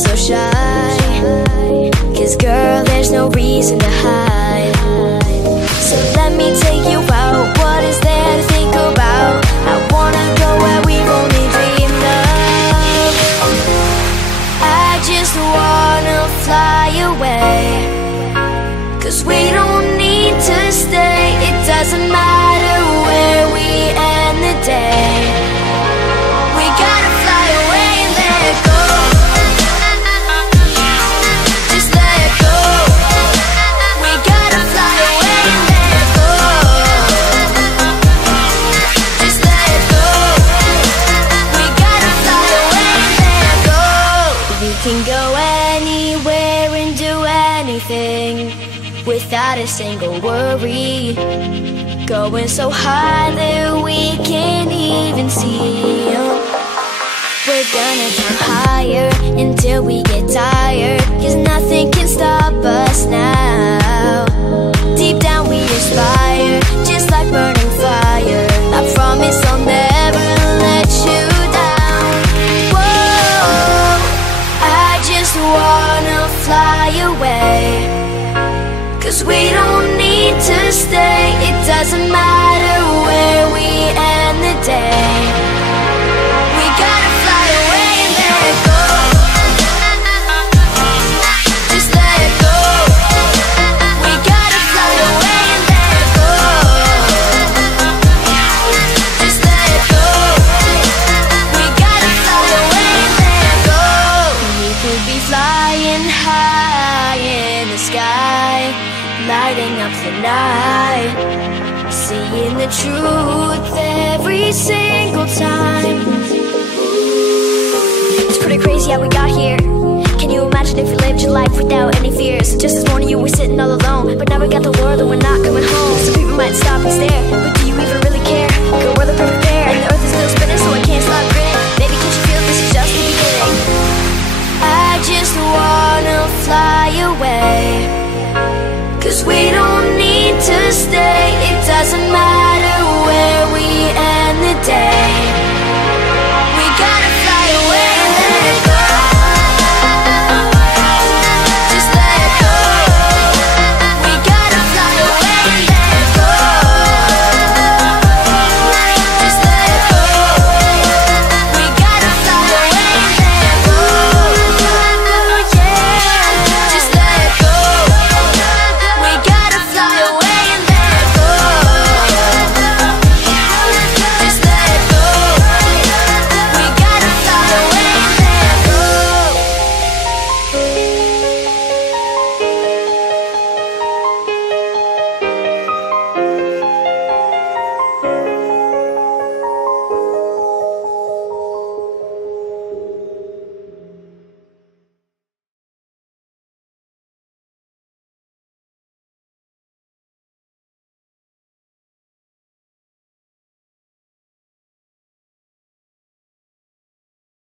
so shy, 'cause girl, there's no reason to hide. So let me take you out, what is there to think about? I wanna go where we've only dreamed of. I just wanna fly away, 'cause we don't need to stay. It doesn't matter where we end the day. We gotta fly away and let go. Just let go. We gotta fly away and let go. Just let go. We gotta fly away and let go. We can go anywhere and do anything without a single worry. Going so high that we can't even see. We're gonna climb higher until we get tired, 'cause nothing can stop us now. Deep down we aspire, just like burning fire. I promise I'll never let you down. Whoa, I just wanna fly away, 'cause we don't need to stay. It doesn't matter where we end the day. We gotta fly away and let go. Just let go. We gotta fly away and let go. Just let go. We gotta fly away and let go. We could be flying high in the sky, lighting up the night, seeing the truth every single time. It's pretty crazy how we got here. Can you imagine if you lived your life without any fears? Just this morning you were sitting all alone, but now we got the world and we're not coming home. Some people might stop and stare, but do you even really care? Girl, we're the perfect pair, and the earth is still spinning, so